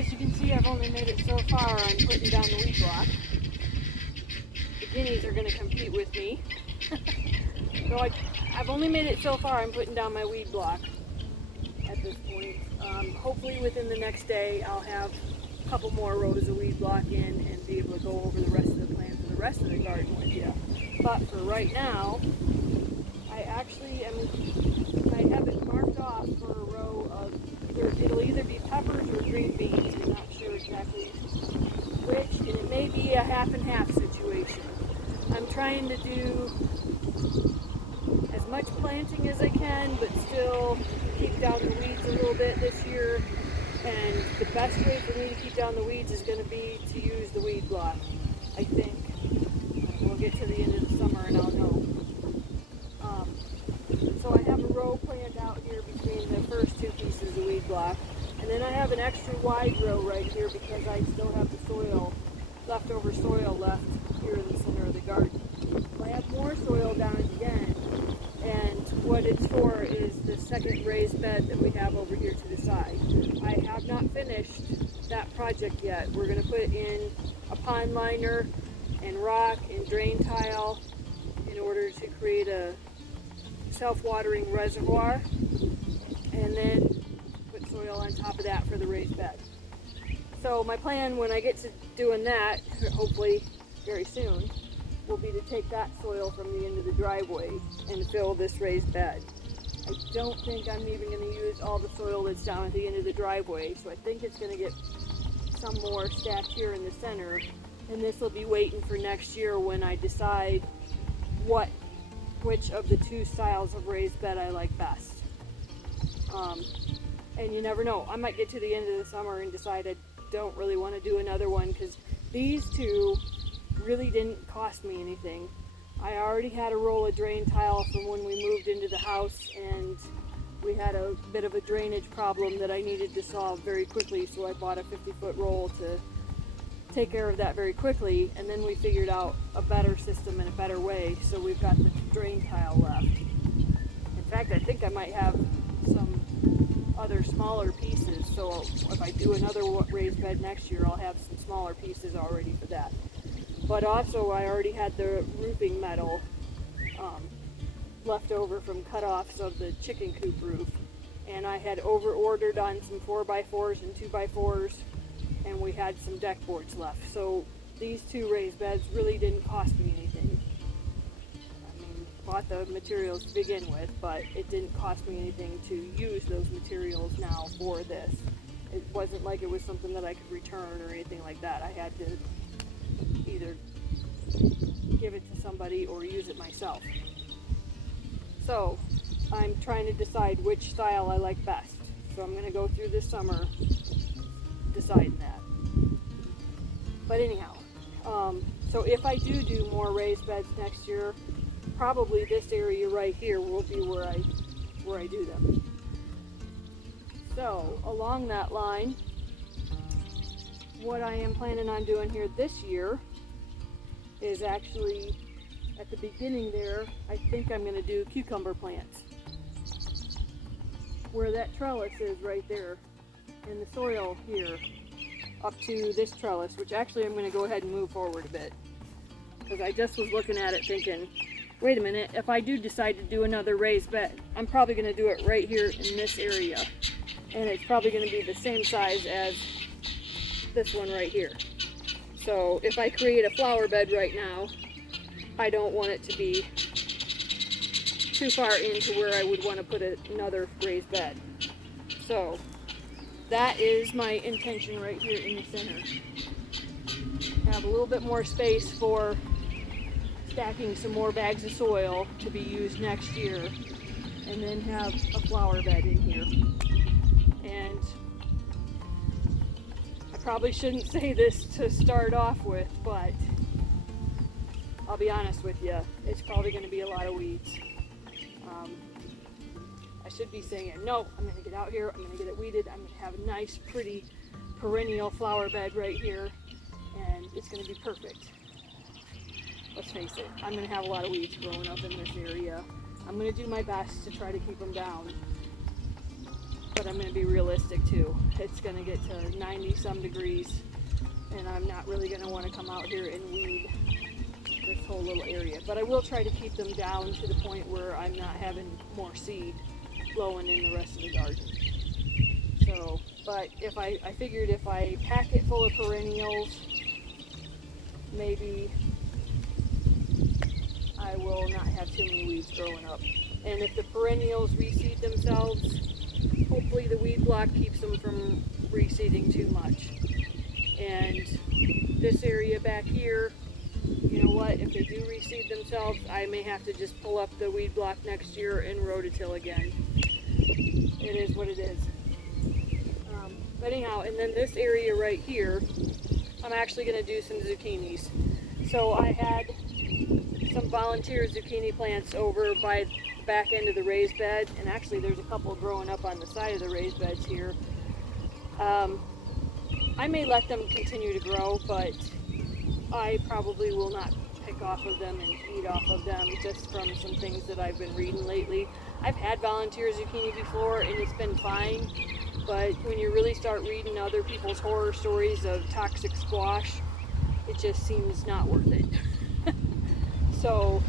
as you can see, I've only made it so far on putting down the weed block. The guineas are going to compete with me. So I've only made it so far. I'm putting down my weed block at this point. Hopefully within the next day I'll have a couple more rows of weed block in and be able to go over the rest of the plants and the rest of the garden with you. But for right now, I have it marked off for a row of it'll either be peppers or green beans. I'm not sure exactly which, and it may be a half and half situation. I'm trying to do as much planting as I can, but still keep down the weeds a little bit this year. And the best way for me to keep down the weeds is going to be to use the weed block, I think. We'll get to the end of the summer and I'll know. So I have a row planned out here between the first two pieces of weed block. And then I have an extra wide row right here because I still have the leftover soil left here in the center of the garden. So I have more soil down at the end. And what it's for is the second raised bed that we have over here to the side. I have not finished that project yet. We're going to put in a pond liner and rock and drain tile in order to create a self-watering reservoir, and then put soil on top of that for the raised bed. So my plan when I get to doing that, hopefully very soon, will be to take that soil from the end of the driveway and fill this raised bed. I don't think I'm even going to use all the soil that's down at the end of the driveway, so I think it's going to get some more stacked here in the center, and this will be waiting for next year when I decide which of the two styles of raised bed I like best. And you never know, I might get to the end of the summer and decide I don't really want to do another one, because these two really didn't cost me anything. I already had a roll of drain tile from when we moved into the house, and we had a bit of a drainage problem that I needed to solve very quickly, so I bought a 50-foot roll to take care of that very quickly, and then we figured out a better system and a better way, so we've got the drain tile left. In fact, I think I might have some other smaller pieces, so if I do another raised bed next year, I'll have some smaller pieces already for that. But also I already had the roofing metal left over from cut-offs of the chicken coop roof, and I had over-ordered on some 4x4s and 2x4s, and we had some deck boards left. So these two raised beds really didn't cost me anything. I mean, bought the materials to begin with, but it didn't cost me anything to use those materials now for this. It wasn't like it was something that I could return or anything like that. I had to either give it to somebody or use it myself. So I'm trying to decide which style I like best. So I'm going to go through this summer deciding that. But anyhow, so if I do more raised beds next year, probably this area right here will be where I do them. So along that line, what I am planning on doing here this year is actually at the beginning there, I think I'm going to do cucumber plants. Where that trellis is right there, and the soil here up to this trellis, which actually I'm going to go ahead and move forward a bit, because I just was looking at it thinking, wait a minute, if I do decide to do another raised bed, I'm probably going to do it right here in this area, and it's probably going to be the same size as this one right here. So if I create a flower bed right now, I don't want it to be too far into where I would want to put another raised bed. So that is my intention right here in the center. Have a little bit more space for stacking some more bags of soil to be used next year, and then have a flower bed in here. And I probably shouldn't say this to start off with, but I'll be honest with you, it's probably going to be a lot of weeds. I should be saying, no, I'm going to get out here, I'm going to get it weeded, I'm going to have a nice, pretty, perennial flower bed right here, and it's going to be perfect. Let's face it, I'm going to have a lot of weeds growing up in this area. I'm going to do my best to try to keep them down. but I'm going to be realistic too. It's going to get to 90 some degrees, and I'm not really going to want to come out here and weed this whole little area. But I will try to keep them down to the point where I'm not having more seed blowing in the rest of the garden. So, but if I figured if I pack it full of perennials, maybe I will not have too many weeds growing up. And if the perennials reseed themselves, hopefully the weed block keeps them from reseeding too much. And this area back here, you know what, if they do reseed themselves, I may have to just pull up the weed block next year and rototill again. It is what it is. But anyhow, and then this area right here, I'm actually going to do some zucchinis. So I had some volunteer zucchini plants over by the back end of the raised bed, and actually there's a couple growing up on the side of the raised beds here. I may let them continue to grow, but I probably will not pick off of them and eat off of them, just from some things that I've been reading lately. I've had volunteer zucchini before and it's been fine, but when you really start reading other people's horror stories of toxic squash, it just seems not worth it. So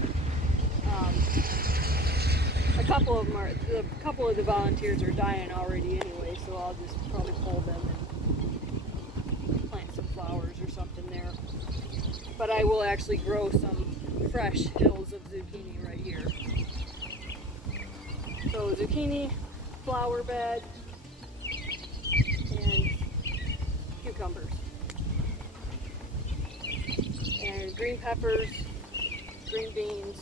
a couple of the volunteers are dying already anyway, so I'll just probably pull them and plant some flowers or something there. But I will actually grow some fresh hills of zucchini right here. So zucchini, flower bed, and cucumbers. And green peppers, green beans.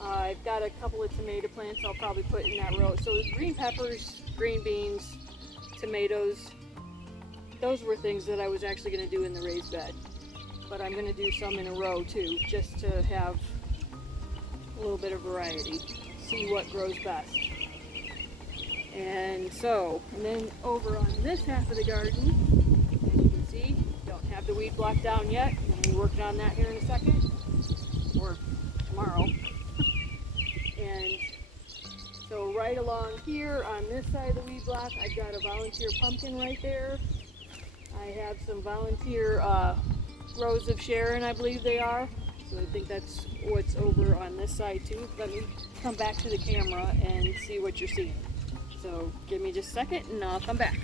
I've got a couple of tomato plants I'll probably put in that row. So green peppers, green beans, tomatoes, those were things that I was actually going to do in the raised bed. But I'm going to do some in a row too, just to have a little bit of variety. See what grows best. And then over on this half of the garden, as you can see, don't have the weed block down yet. I'm going to be working on that here in a second, or tomorrow. And so right along here on this side of the weed block, I've got a volunteer pumpkin right there. I have some volunteer Rose of Sharon, I believe they are. So I think that's what's over on this side too. Let me come back to the camera and see what you're seeing. So give me just a second and I'll come back.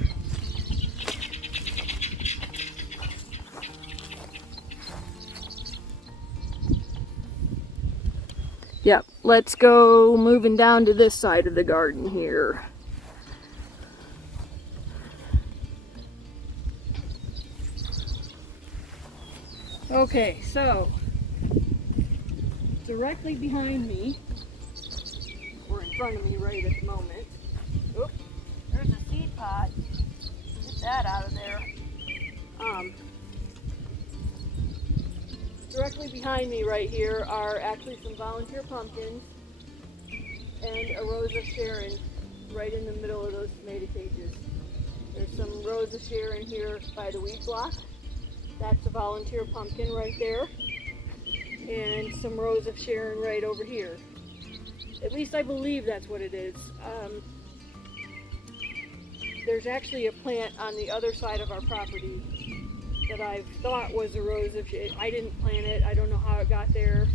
Yep, let's go moving down to this side of the garden here. Okay, so directly behind me, or in front of me right at the moment, oops, there's a seed pod. Get that out of there. Directly behind me right here are actually some volunteer pumpkins and a Rose of Sharon right in the middle of those tomato cages. There's some Rose of Sharon here by the weed block. That's a volunteer pumpkin right there. And some Rose of Sharon right over here. At least I believe that's what it is. There's actually a plant on the other side of our property that I thought was a Rose of Sharon. I didn't plant it. I don't know how it got there.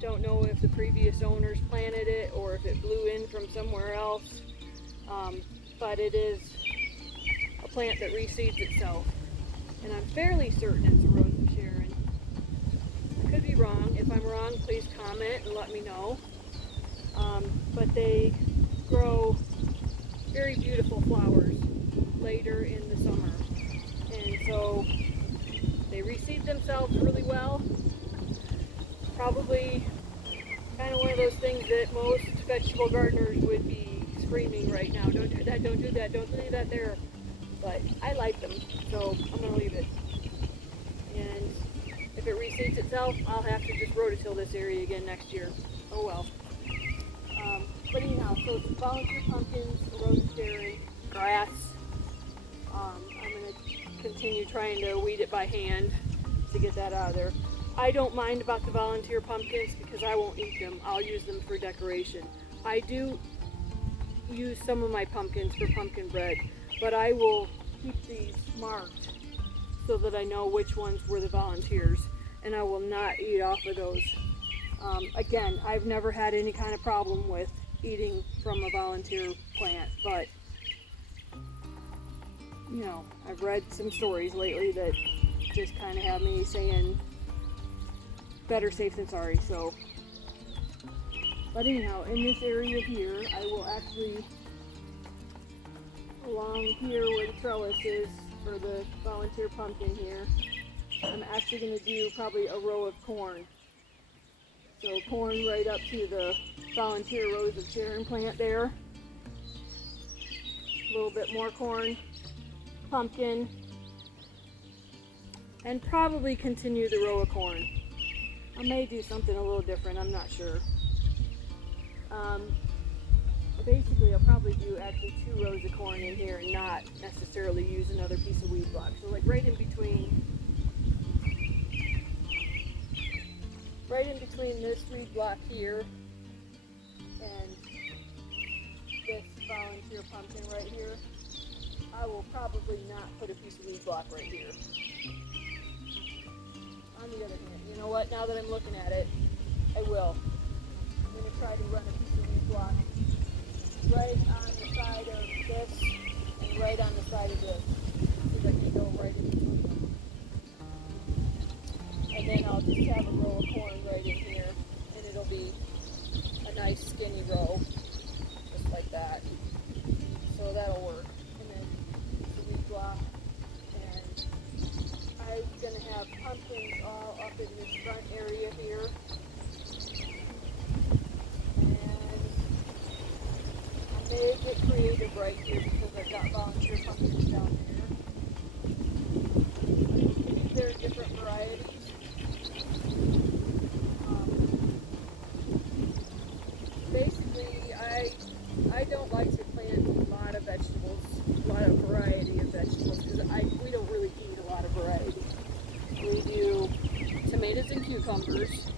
Don't know if the previous owners planted it or if it blew in from somewhere else. But it is a plant that reseeds itself. And I'm fairly certain it's a Rose of Sharon. I could be wrong. If I'm wrong, please comment and let me know. But they grow very beautiful flowers later in the summer. And so they reseed themselves really well. Probably kind of one of those things that most vegetable gardeners would be screaming right now. Don't do that, don't do that, don't leave that there. But I like them, so I'm going to leave it. And if it reseeds itself, I'll have to just rototill this area again next year. Oh well. But anyhow, so some volunteer pumpkins, a Rose of Sharon, grass. I'm going to continue trying to weed it by hand to get that out of there. I don't mind about the volunteer pumpkins because I won't eat them. I'll use them for decoration. I do use some of my pumpkins for pumpkin bread, but I will keep these marked so that I know which ones were the volunteers, and I will not eat off of those. Again, I've never had any kind of problem with eating from a volunteer plant, but you know, I've read some stories lately that just kind of have me saying better safe than sorry. So, but anyhow, in this area here, I will actually, along here where the trellis is for the volunteer pumpkin here, I'm actually going to do probably a row of corn. So corn right up to the volunteer Rose of Sharon plant there. A little bit more corn, pumpkin, and probably continue the row of corn. I may do something a little different, I'm not sure. Basically, I'll probably do actually 2 rows of corn in here and not necessarily use another piece of weed block. So like right in between this weed block here and this volunteer pumpkin right here, I will probably not put a piece of weed block right here. On the other hand, you know what, now that I'm looking at it, I will. I'm going to try to run a piece of weed block right on the side of this and right on the side of this, so that you go right in between them. And then I'll just have a row of corn right in here, and it'll be a nice skinny row, just like that. So that'll work. And then the weed block, and I'm going to have pumpkins all up in this front area here. May get creative right here because I've got volunteer pumpkins down there. There are different varieties. Basically, I don't like to plant a lot of vegetables, a lot of variety of vegetables, because we don't really eat a lot of variety. We do tomatoes and cucumbers,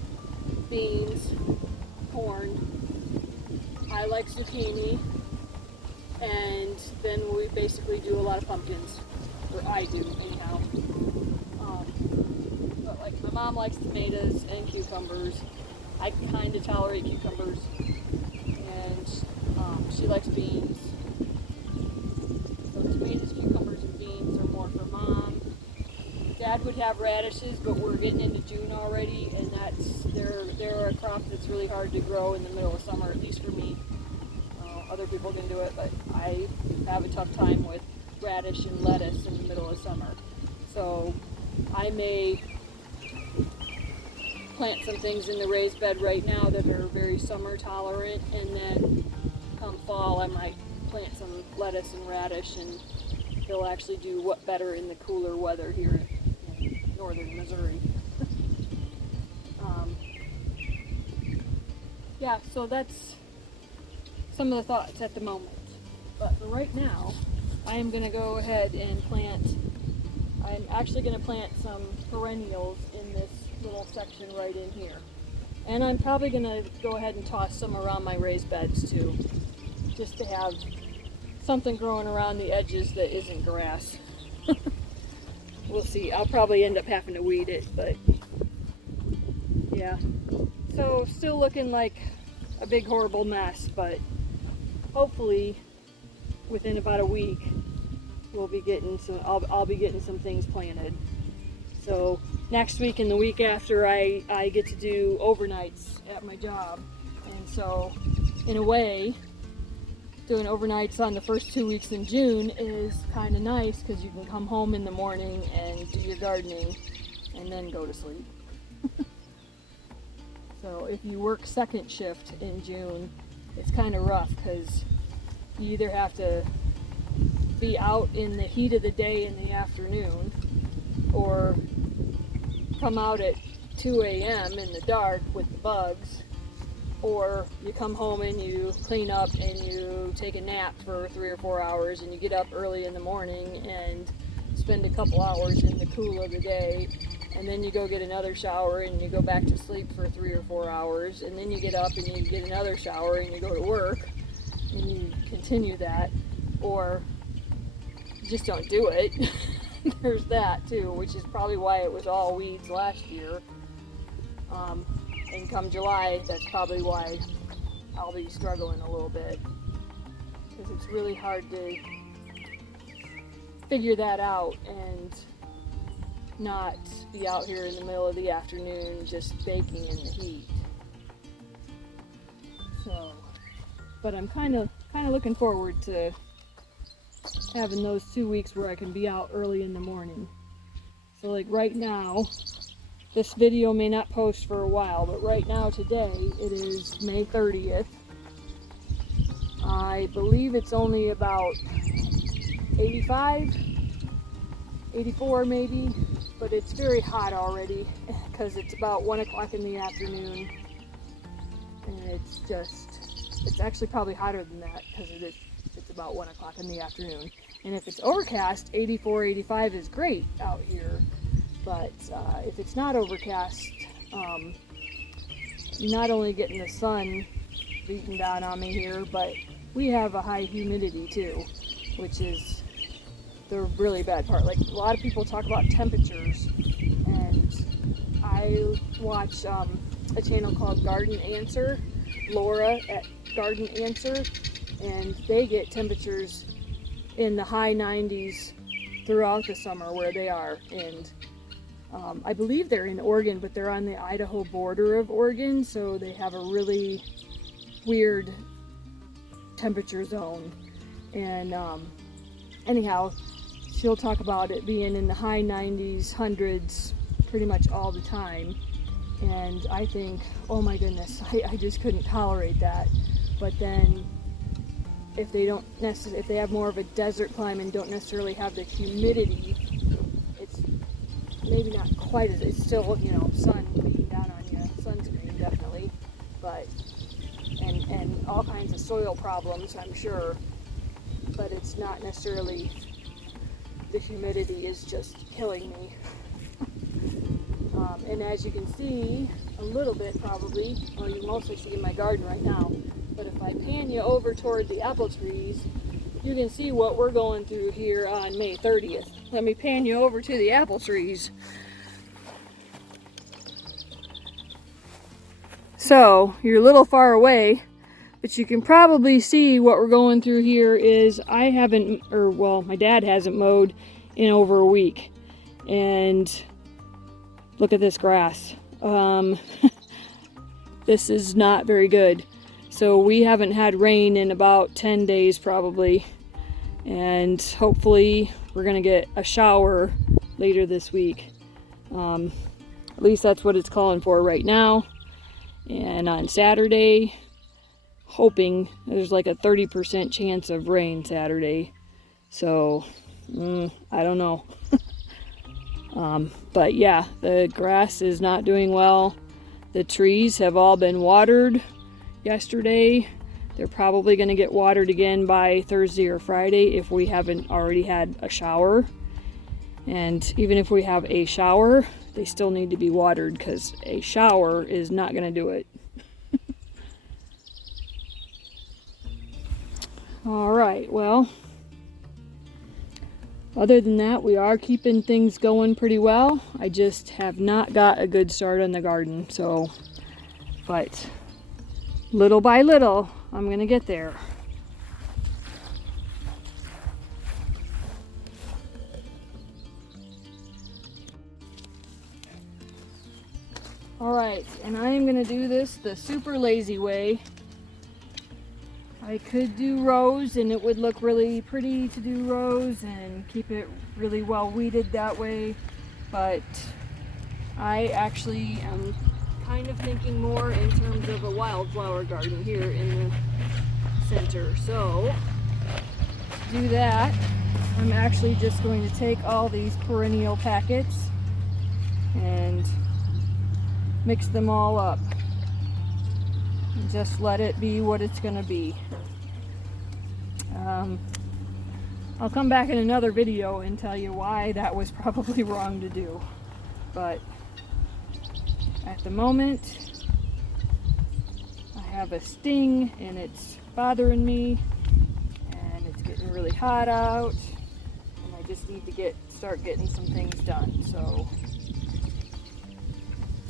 beans, corn. I like zucchini. And then we basically do a lot of pumpkins, or I do anyhow. But like my mom likes tomatoes and cucumbers. I kind of tolerate cucumbers, and she likes beans. So tomatoes, cucumbers, and beans are more for mom. Dad would have radishes, but we're getting into June already, and they're a crop that's really hard to grow in the middle of summer, at least for me. Other people can do it, but I have a tough time with radish and lettuce in the middle of summer. So I may plant some things in the raised bed right now that are very summer tolerant, and then come fall I might plant some lettuce and radish, and they'll actually do better in the cooler weather here in northern Missouri. Yeah, so that's some of the thoughts at the moment. But for right now, I am going to go ahead and I'm actually going to plant some perennials in this little section right in here. And I'm probably going to go ahead and toss some around my raised beds too, just to have something growing around the edges that isn't grass. We'll see. I'll probably end up having to weed it, but yeah. So still looking like a big horrible mess, but hopefully within about a week we'll be getting some, I'll be getting some things planted. So next week and the week after I get to do overnights at my job, and so in a way doing overnights on the first 2 weeks in June is kind of nice, because you can come home in the morning and do your gardening and then go to sleep. So if you work second shift in June, it's kind of rough, because you either have to be out in the heat of the day in the afternoon, or come out at 2 a.m. in the dark with the bugs, or you come home and you clean up and you take a nap for 3 or 4 hours, and you get up early in the morning and spend a couple hours in the cool of the day, and then you go get another shower and you go back to sleep for 3 or 4 hours, and then you get up and you get another shower and you go to work. and you continue that, or just don't do it. There's that too, which is probably why it was all weeds last year. And come July, that's probably why I'll be struggling a little bit, because it's really hard to figure that out and not be out here in the middle of the afternoon just baking in the heat. So, but I'm kind of looking forward to having those 2 weeks where I can be out early in the morning. So like right now, this video may not post for a while, but right now today it is May 30th. I believe it's only about 85, 84 maybe, but it's very hot already because it's about 1 o'clock in the afternoon, and it's actually probably hotter than that because it's about 1 o'clock in the afternoon. And if it's overcast, 84, 85 is great out here. But if it's not overcast, not only getting the sun beating down on me here, but we have a high humidity too, which is the really bad part. Like, a lot of people talk about temperatures, and I watch a channel called Garden Answer, Laura at Garden Answer, and they get temperatures in the high 90s throughout the summer where they are. And I believe they're in Oregon, but they're on the Idaho border of Oregon, so they have a really weird temperature zone. And anyhow, she'll talk about it being in the high 90s, hundreds, pretty much all the time. And I think, oh my goodness, I just couldn't tolerate that. But then if they have more of a desert climate and don't necessarily have the humidity, it's maybe not quite as, it's still, you know, sun beating down on you, sunscreen definitely, but, and all kinds of soil problems, I'm sure, but it's not necessarily, the humidity is just killing me. And as you can see, a little bit probably, well, you can mostly see in my garden right now, but if I pan you over toward the apple trees, you can see what we're going through here on May 30th. Let me pan you over to the apple trees. So, you're a little far away, but you can probably see what we're going through here is my dad hasn't mowed in over a week. And look at this grass. This is not very good. So we haven't had rain in about 10 days probably. And hopefully we're gonna get a shower later this week. At least that's what it's calling for right now. And on Saturday, hoping there's like a 30% chance of rain Saturday. So, I don't know. But yeah, the grass is not doing well. The trees have all been watered yesterday. They're probably going to get watered again by Thursday or Friday if we haven't already had a shower. And even if we have a shower, they still need to be watered because a shower is not going to do it. All right, well, other than that, we are keeping things going pretty well. I just have not got a good start on the garden, so, but little by little, I'm gonna get there. All right, and I am gonna do this the super lazy way. I could do rows and it would look really pretty to do rows and keep it really well weeded that way, but I actually am kind of thinking more in terms of a wildflower garden here in the center. So to do that, I'm actually just going to take all these perennial packets and mix them all up. And just let it be what it's going to be. I'll come back in another video and tell you why that was probably wrong to do. But at the moment, I have a sting and it's bothering me, and it's getting really hot out, and I just need to start getting some things done. So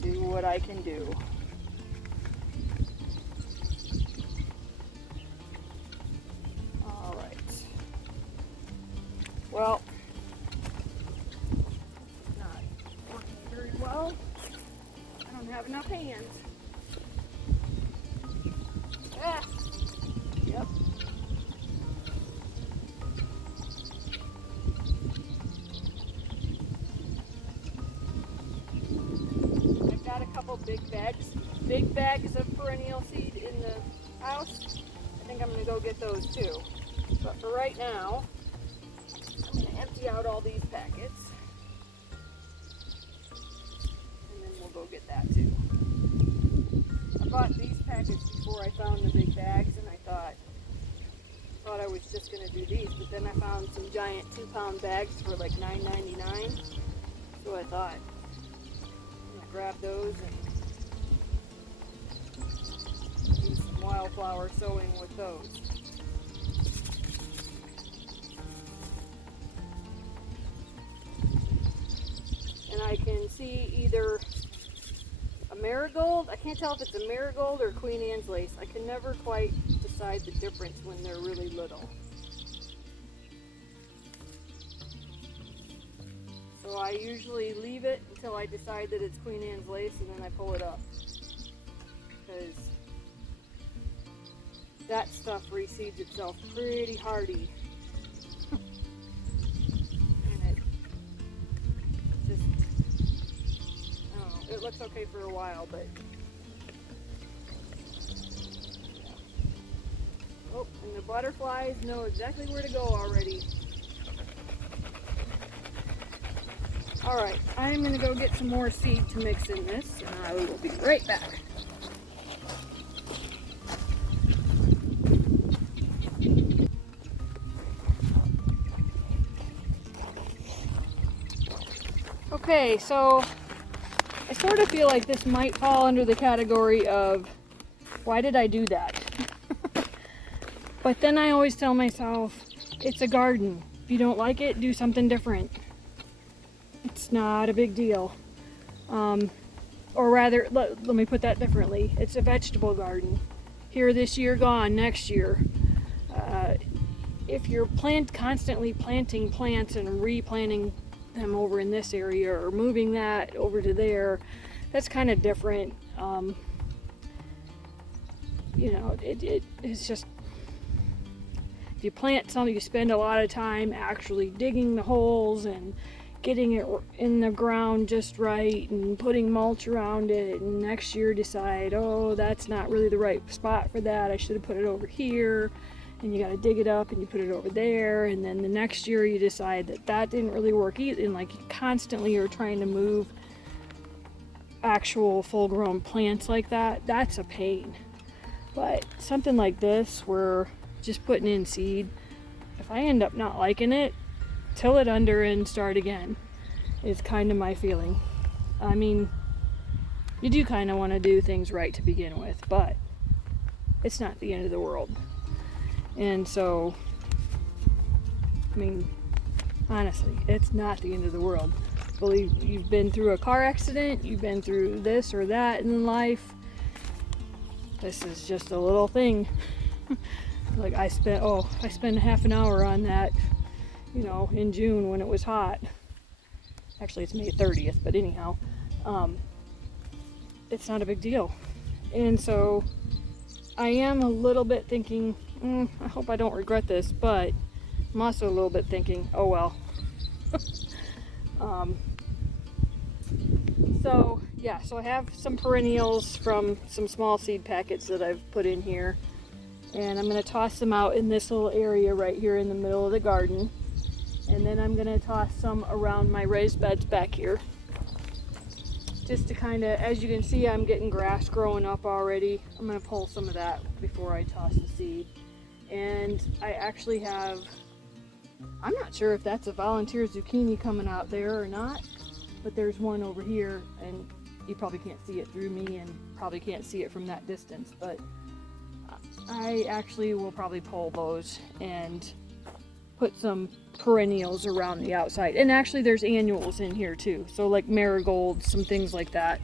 do what I can do. All right. Well, not working very well. I don't have enough hands. Ah. Yep. I've got a couple big bags of perennial seed in the house. I think I'm going to go get those too. But for right now, I'm going to empty out all these packets. And then we'll go get that too. I bought these packets before I found the big bags, and I thought I was just going to do these, but then I found some giant 2-pound bags for like $9.99. So I thought I'm going to grab those and do some wildflower sowing with those. And I can see either a marigold. I can't tell if it's a marigold or Queen Anne's lace. I can never quite decide the difference when they're really little. So I usually leave it until I decide that it's Queen Anne's lace, and then I pull it up. Because that stuff reseeds itself pretty hardy. It looks okay for a while, but yeah. Oh, and the butterflies know exactly where to go already. Alright, I'm going to go get some more seed to mix in this, and I will be right back. Okay, so I sort of feel like this might fall under the category of, why did I do that? But then I always tell myself, it's a garden. If you don't like it, do something different. It's not a big deal. Or rather, let me put that differently. It's a vegetable garden. Here this year, gone next year. If you're constantly planting plants and replanting them over in this area or moving that over to there, that's kind of different. You know, it's just, if you plant something, you spend a lot of time actually digging the holes and getting it in the ground just right and putting mulch around it, and next year decide, oh, that's not really the right spot for that, I should have put it over here, and you got to dig it up and you put it over there, and then the next year you decide that didn't really work either, and like constantly you're trying to move actual full-grown plants like that. That's a pain. But something like this, where just putting in seed, if I end up not liking it, till it under and start again, is kind of my feeling. I mean, you do kind of want to do things right to begin with, but it's not the end of the world. And so, I mean, honestly, it's not the end of the world. Believe you've been through a car accident, you've been through this or that in life. This is just a little thing. Like I spent half an hour on that, you know, in June when it was hot. Actually, it's May 30th, but anyhow, it's not a big deal. And so I am a little bit thinking, I hope I don't regret this, but I'm also a little bit thinking, oh well. So yeah, so I have some perennials from some small seed packets that I've put in here, and I'm going to toss them out in this little area right here in the middle of the garden, and then I'm going to toss some around my raised beds back here, just to kind of, as you can see, I'm getting grass growing up already. I'm going to pull some of that before I toss the seed. And I actually have, I'm not sure if that's a volunteer zucchini coming out there or not, but there's one over here, and you probably can't see it through me and probably can't see it from that distance, but I actually will probably pull those and put some perennials around the outside. And actually there's annuals in here too. So like marigolds, some things like that.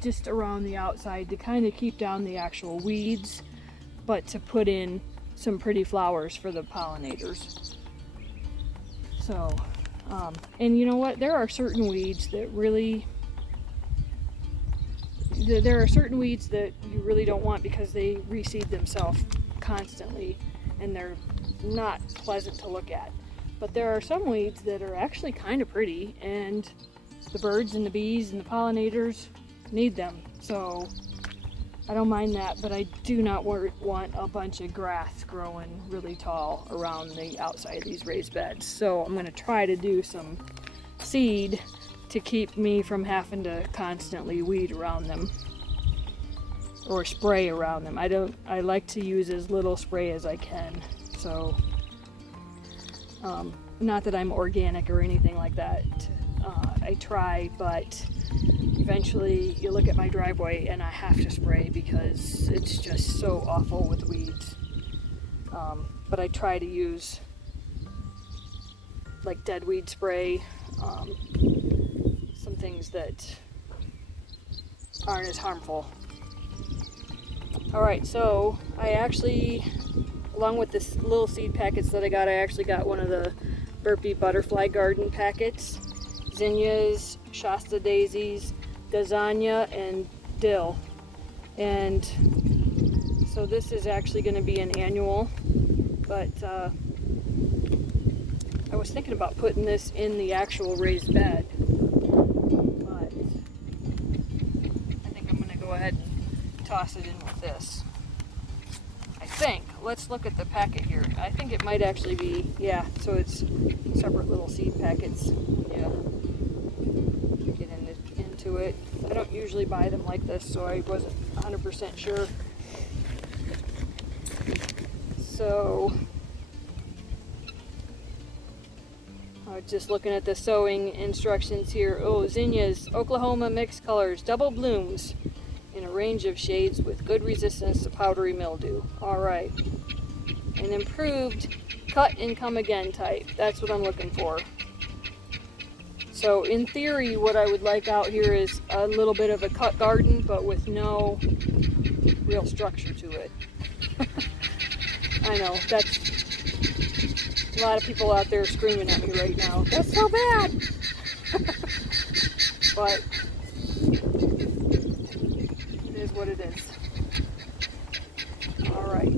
Just around the outside to kind of keep down the actual weeds, but to put in some pretty flowers for the pollinators. So, and you know what? There are certain weeds that really, there are certain weeds that you really don't want because they reseed themselves constantly and they're not pleasant to look at. But there are some weeds that are actually kind of pretty, and the birds and the bees and the pollinators need them. So I don't mind that, but I do not want a bunch of grass growing really tall around the outside of these raised beds. So I'm going to try to do some seed to keep me from having to constantly weed around them or spray around them. I like to use as little spray as I can. So not that I'm organic or anything like that. I try, but eventually you look at my driveway and I have to spray because it's just so awful with weeds. But I try to use like dead weed spray, some things that aren't as harmful. Alright, so I actually, along with this little seed packets that I actually got one of the Burpee Butterfly Garden packets. Zinnias, Shasta daisies, Gazania, and dill. And so this is actually going to be an annual, but I was thinking about putting this in the actual raised bed, but I think I'm going to go ahead and toss it in with this. I think. Let's look at the packet here. I think it might actually be, yeah, so it's separate little seed packets. Yeah. Get into it. I don't usually buy them like this, so I wasn't 100% sure. So, I was just looking at the sowing instructions here. Oh, zinnias, Oklahoma mixed colors, double blooms in a range of shades with good resistance to powdery mildew. Alright. An improved cut and come again type. That's what I'm looking for. So in theory, what I would like out here is a little bit of a cut garden, but with no real structure to it. I know, that's a lot of people out there screaming at me right now. That's so bad! But it is what it is. Alright.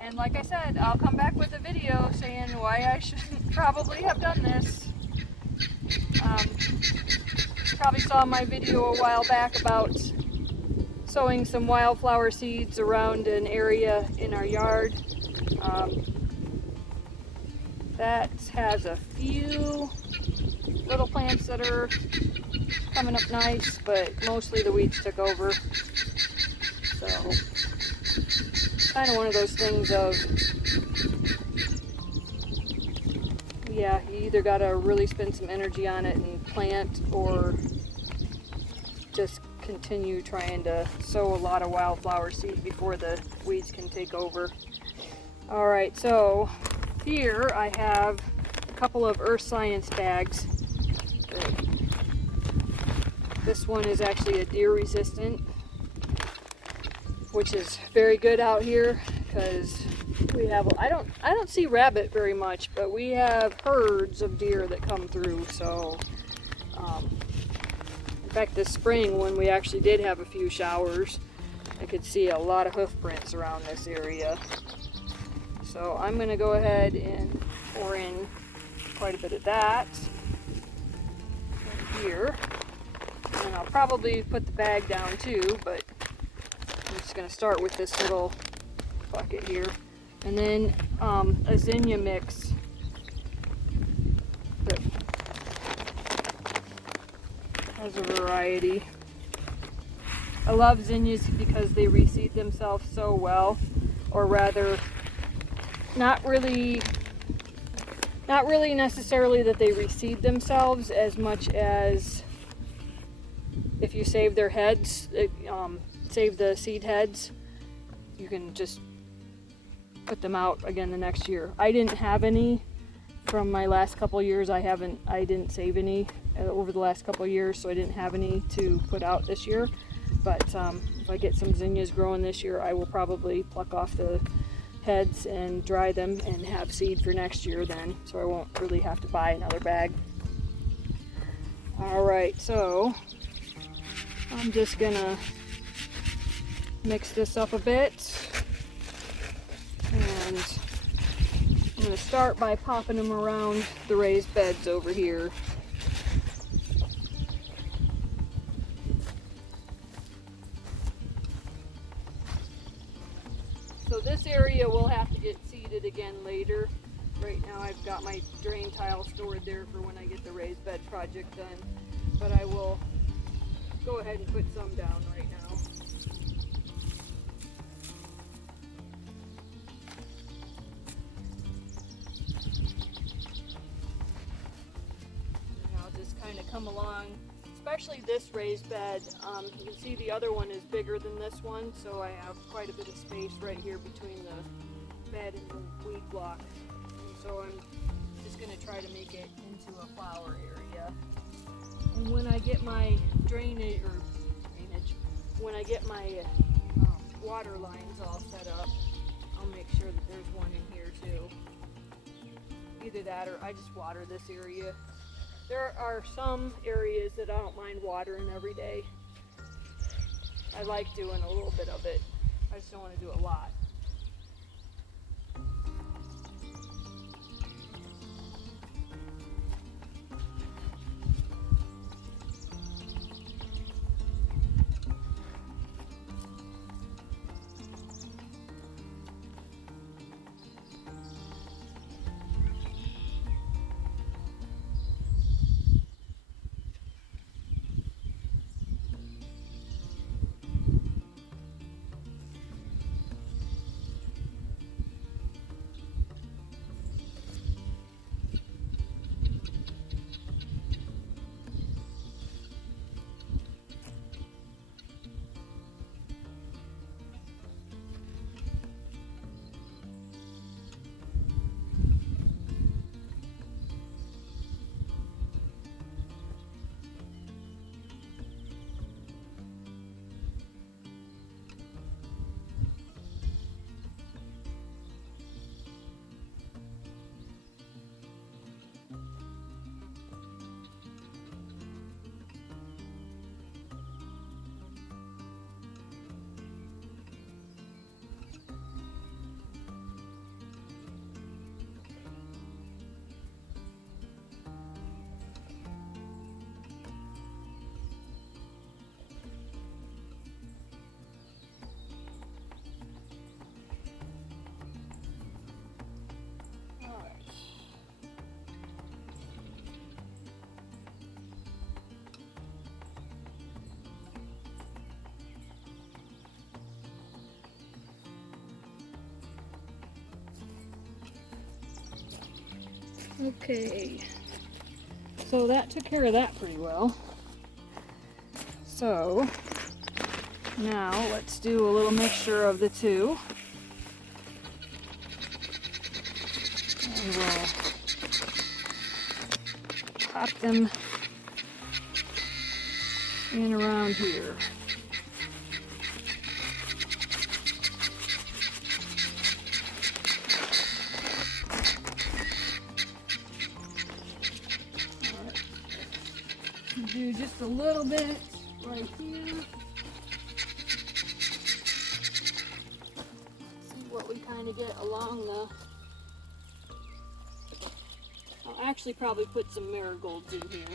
And like I said, I'll come back with a video saying why I shouldn't probably have done this. Probably saw my video a while back about sowing some wildflower seeds around an area in our yard. That has a few little plants that are coming up nice, but mostly the weeds took over. So, kind of one of those things of, yeah, you either gotta really spend some energy on it and plant, or just continue trying to sow a lot of wildflower seed before the weeds can take over. Alright, so here I have a couple of Earth Science bags. This one is actually a deer resistant, which is very good out here because we have, I don't see rabbit very much, but we have herds of deer that come through. So in fact, this spring when we actually did have a few showers, I could see a lot of hoof prints around this area. So I'm going to go ahead and pour in quite a bit of that right here. And I'll probably put the bag down too, but I'm just going to start with this little bucket here. And then a zinnia mix that has a variety. I love zinnias because they reseed themselves so well, or rather, not really necessarily that they reseed themselves as much as if you save their heads, save the seed heads, you can just put them out again the next year. I didn't have any from my last couple years. I didn't save any over the last couple years, so I didn't have any to put out this year. But if I get some zinnias growing this year, I will probably pluck off the heads and dry them and have seed for next year then, so I won't really have to buy another bag. Alright, so I'm just gonna mix this up a bit, and I'm gonna start by popping them around the raised beds over here. So this area will have to get seeded again later. Right now I've got my drain tile stored there for when I get the raised bed project done. But I will go ahead and put some down right now. And I'll just kind of come along, especially this raised bed. You can see the other one is bigger than this one, so I have quite a bit of space right here between the bed and the weed block. And so I'm just going to try to make it into a flower area. And when I get my when I get my water lines all set up, I'll make sure that there's one in here too. Either that or I just water this area. There are some areas that I don't mind watering every day. I like doing a little bit of it. I just don't want to do a lot. Okay, so that took care of that pretty well. So now let's do a little mixture of the two. And we'll pop them in around here. Do just a little bit right here. See what we kind of get along the... I'll actually probably put some marigolds in here.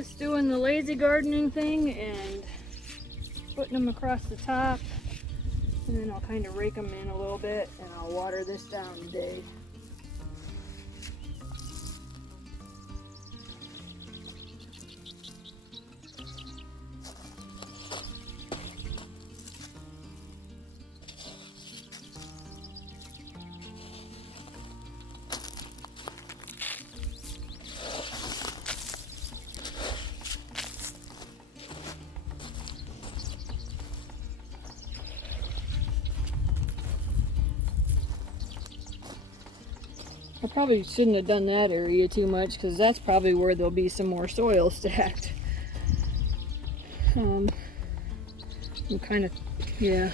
Just doing the lazy gardening thing and putting them across the top, and then I'll kind of rake them in a little bit and I'll water this down today. I probably shouldn't have done that area too much because that's probably where there'll be some more soil stacked. I'm kind of, yeah,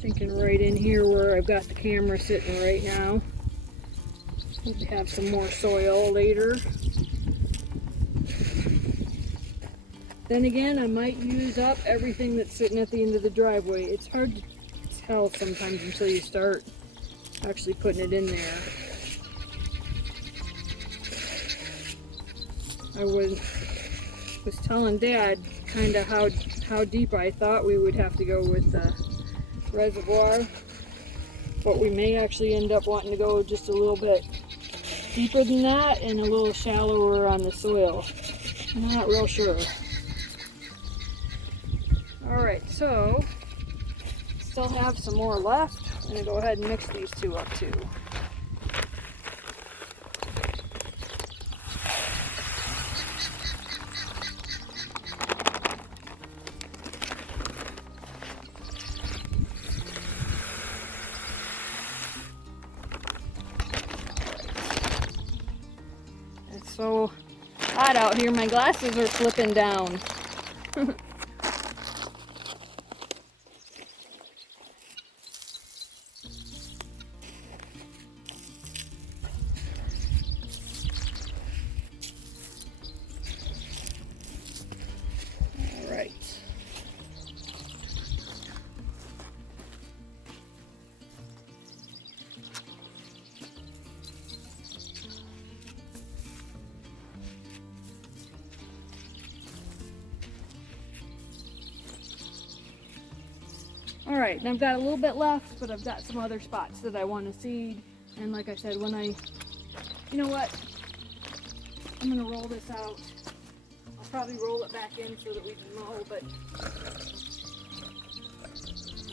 thinking right in here where I've got the camera sitting right now. We'll have some more soil later. Then again, I might use up everything that's sitting at the end of the driveway. It's hard to tell sometimes until you start actually putting it in there. I was telling Dad kind of how deep I thought we would have to go with the reservoir, but we may actually end up wanting to go just a little bit deeper than that and a little shallower on the soil. I'm not real sure. Alright, so still have some more left. I'm going to go ahead and mix these two up too. It's so hot out here, my glasses are flipping down. Alright, and I've got a little bit left, but I've got some other spots that I want to seed. And like I said, you know what? I'm going to roll this out. I'll probably roll it back in so that we can mow, but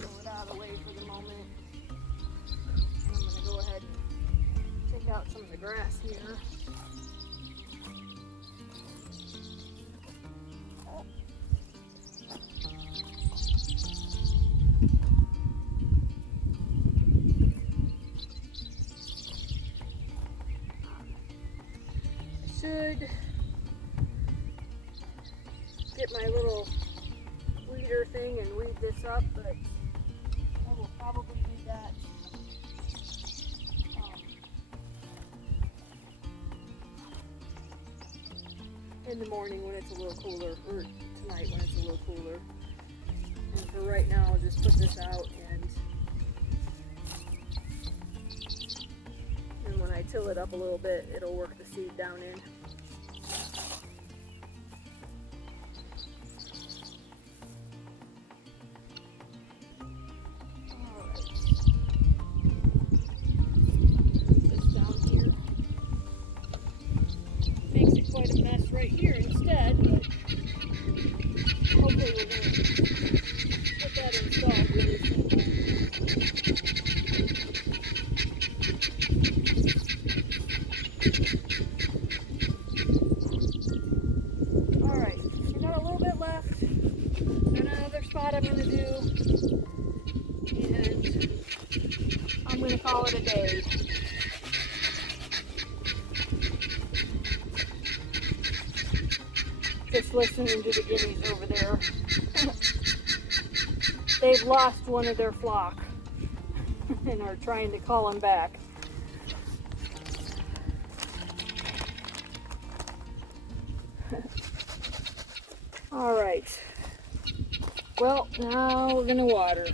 roll it out of the way for the moment. And I'm going to go ahead and take out some of the grass here. Should get my little weeder thing and weed this up, but I will probably do that in the morning when it's a little cooler, or tonight when it's a little cooler. And for right now, I'll just put this out, and when I till it up a little bit, it'll work the seed down in. Right here instead, but hopefully we're going to get that installed really soon. Alright, we got a little bit left. Got another spot I'm going to do, and I'm going to call it a day. Just listening to the guineas over there. They've lost one of their flock and are trying to call them back. All right. Well, now we're gonna water.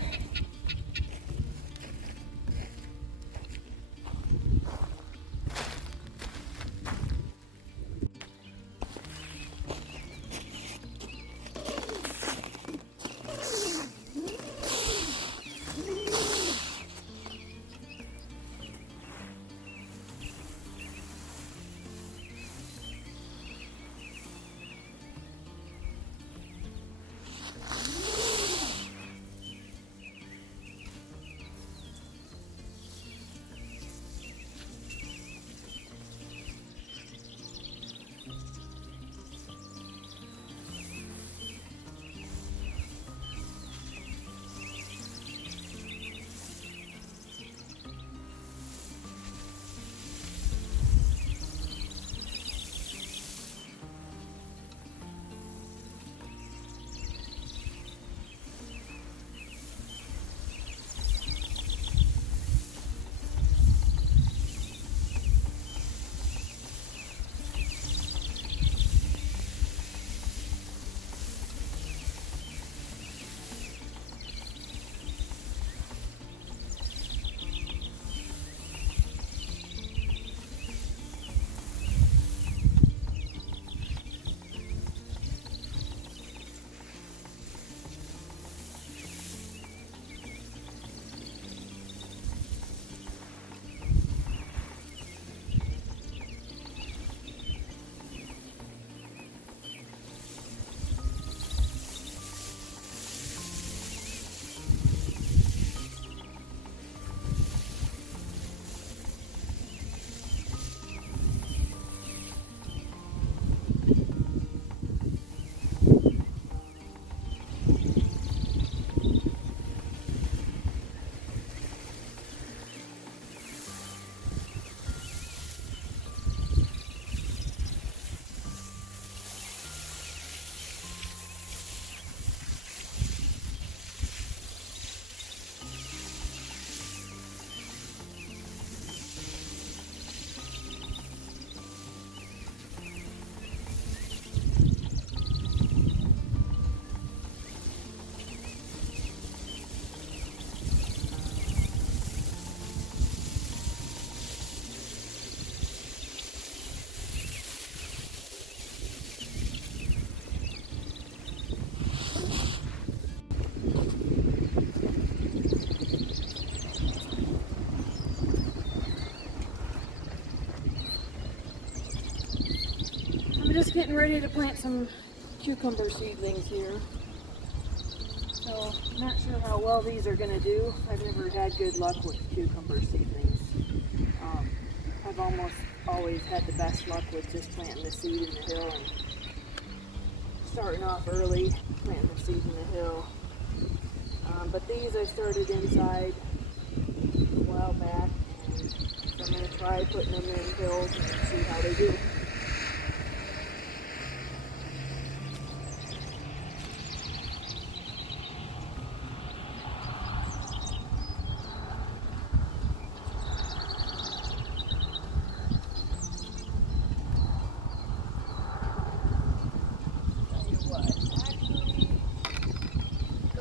getting ready to plant some cucumber seedlings here. So, not sure how well these are going to do. I've never had good luck with cucumber seedlings. I've almost always had the best luck with just planting the seed in the hill and starting off early, planting the seed in the hill. But these I started inside a while back, and so I'm going to try putting them in hills and see how they do.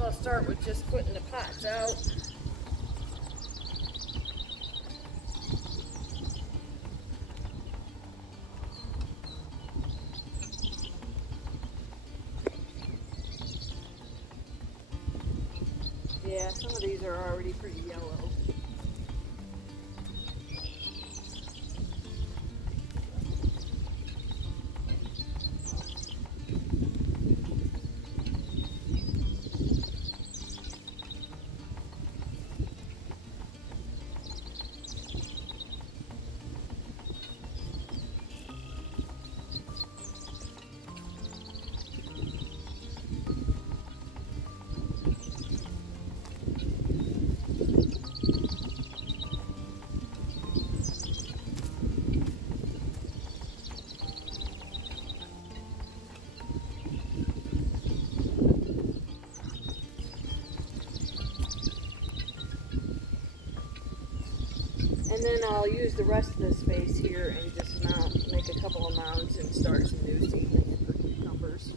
I'll start with just putting the pots out. Yeah, some of these are already pretty yellow. And then I'll use the rest of the space here and just make a couple of mounds and start some new seedlings for cucumbers.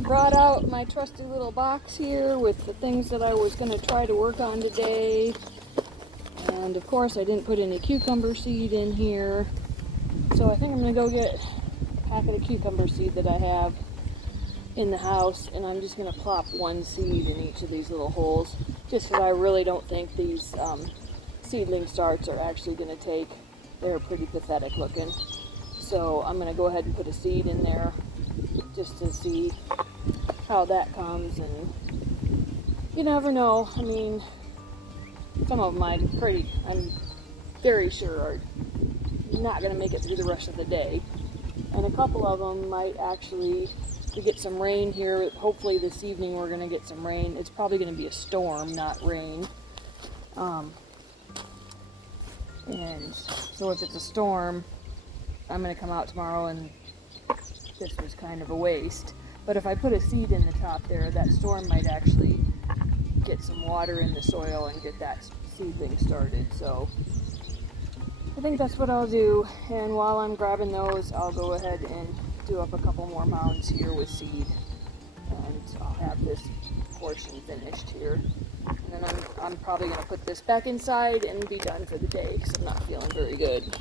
Brought out my trusty little box here with the things that I was going to try to work on today. And of course I didn't put any cucumber seed in here. So I think I'm going to go get a packet of cucumber seed that I have in the house, and I'm just going to plop one seed in each of these little holes, just because I really don't think these seedling starts are actually going to take. They're pretty pathetic looking. So I'm going to go ahead and put a seed in there just to see how that comes, and you never know. I mean, some of them I'm very sure are not going to make it through the rest of the day, and a couple of them might actually, we get some rain here. Hopefully this evening we're going to get some rain. It's probably going to be a storm, not rain. And so if it's a storm, I'm going to come out tomorrow and this was kind of a waste. But if I put a seed in the top there, that storm might actually get some water in the soil and get that seedling started. So I think that's what I'll do. And while I'm grabbing those, I'll go ahead and do up a couple more mounds here with seed, and I'll have this portion finished here. And then I'm probably going to put this back inside and be done for the day because I'm not feeling very good.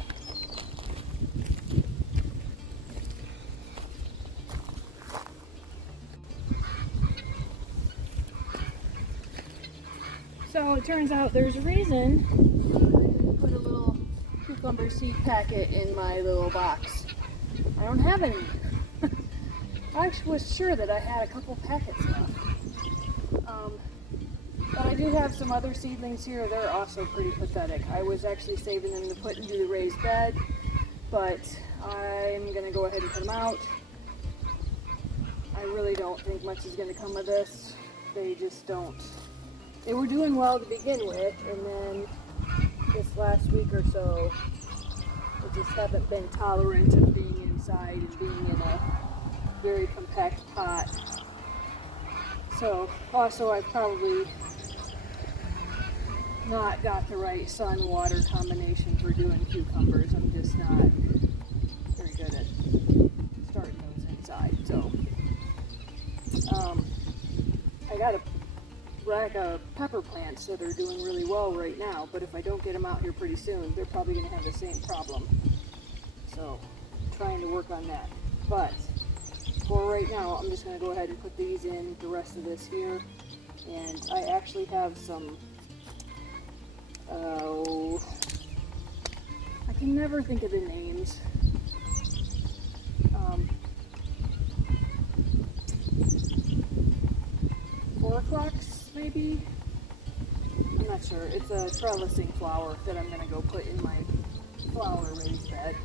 So it turns out there's a reason I didn't put a little cucumber seed packet in my little box. I don't have any. I was sure that I had a couple packets left. But I do have some other seedlings here. They're also pretty pathetic. I was actually saving them to put into the raised bed, but I'm going to go ahead and put them out. I really don't think much is going to come of this. They just don't. They were doing well to begin with, and then this last week or so, they just haven't been tolerant of being inside and being in a very compact pot. So, also I've probably not got the right sun-water combination for doing cucumbers. I'm just not very good at starting those inside. So, I got a rack of pepper plants that are doing really well right now, but if I don't get them out here pretty soon, they're probably going to have the same problem. So, trying to work on that. But for right now, I'm just going to go ahead and put these in, the rest of this here. And I actually have some, I can never think of the names. 4 o'clocks, maybe? I'm not sure. It's a trellising flower that I'm going to go put in my flower raised bed.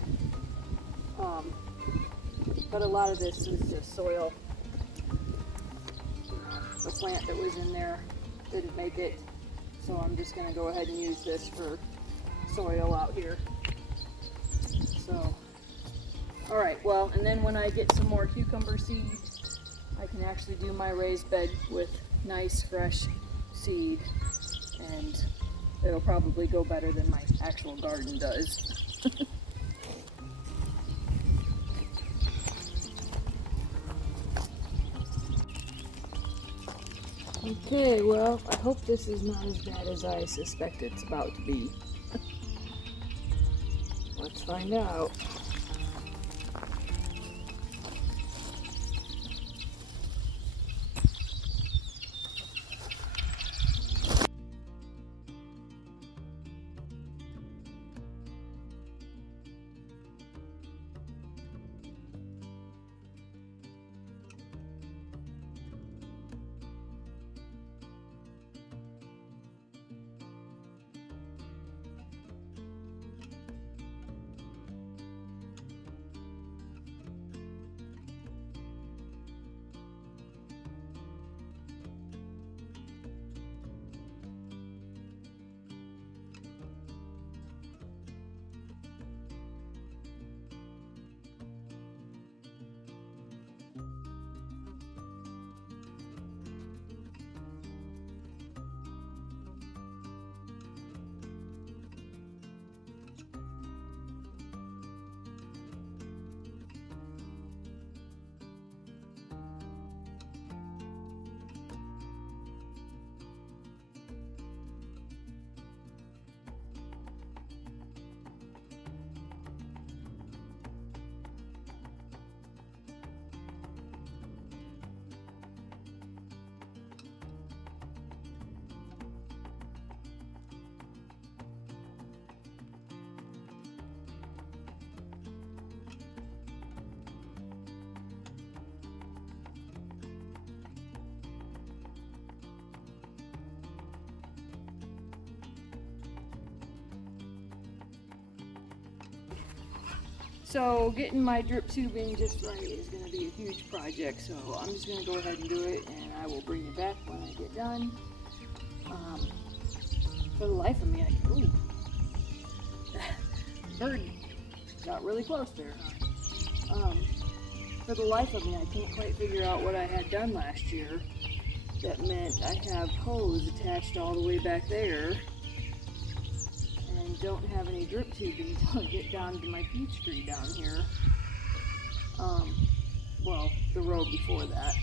But a lot of this is just soil. The plant that was in there didn't make it, so I'm just going to go ahead and use this for soil out here. So, alright, well, and then when I get some more cucumber seed, I can actually do my raised bed with nice fresh seed, and it'll probably go better than my actual garden does. Okay, well, I hope this is not as bad as I suspect it's about to be. Let's find out. So getting my drip tubing just right is going to be a huge project, so I'm just going to go ahead and do it, and I will bring you back when I get done. For the life of me, ooh, bird got really close there. For the life of me, I can't quite figure out what I had done last year. That meant I have hose attached all the way back there, don't have any drip tubing until I get down to my peach tree down here. well, the row before that.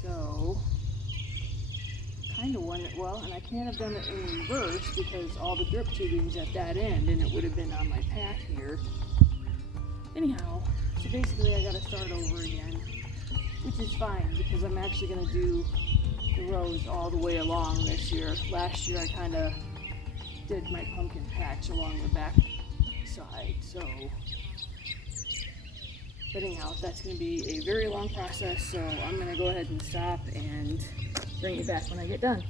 So, kind of wonder, well, and I can't have done it in reverse because all the drip tubing's at that end and it would have been on my path here. Anyhow, so basically I gotta start over again, which is fine because I'm actually gonna do the rows all the way along this year. Last year I kind of did my pumpkin patch along the back side, so. But anyhow, that's going to be a very long process, so I'm going to go ahead and stop and bring you back when I get done.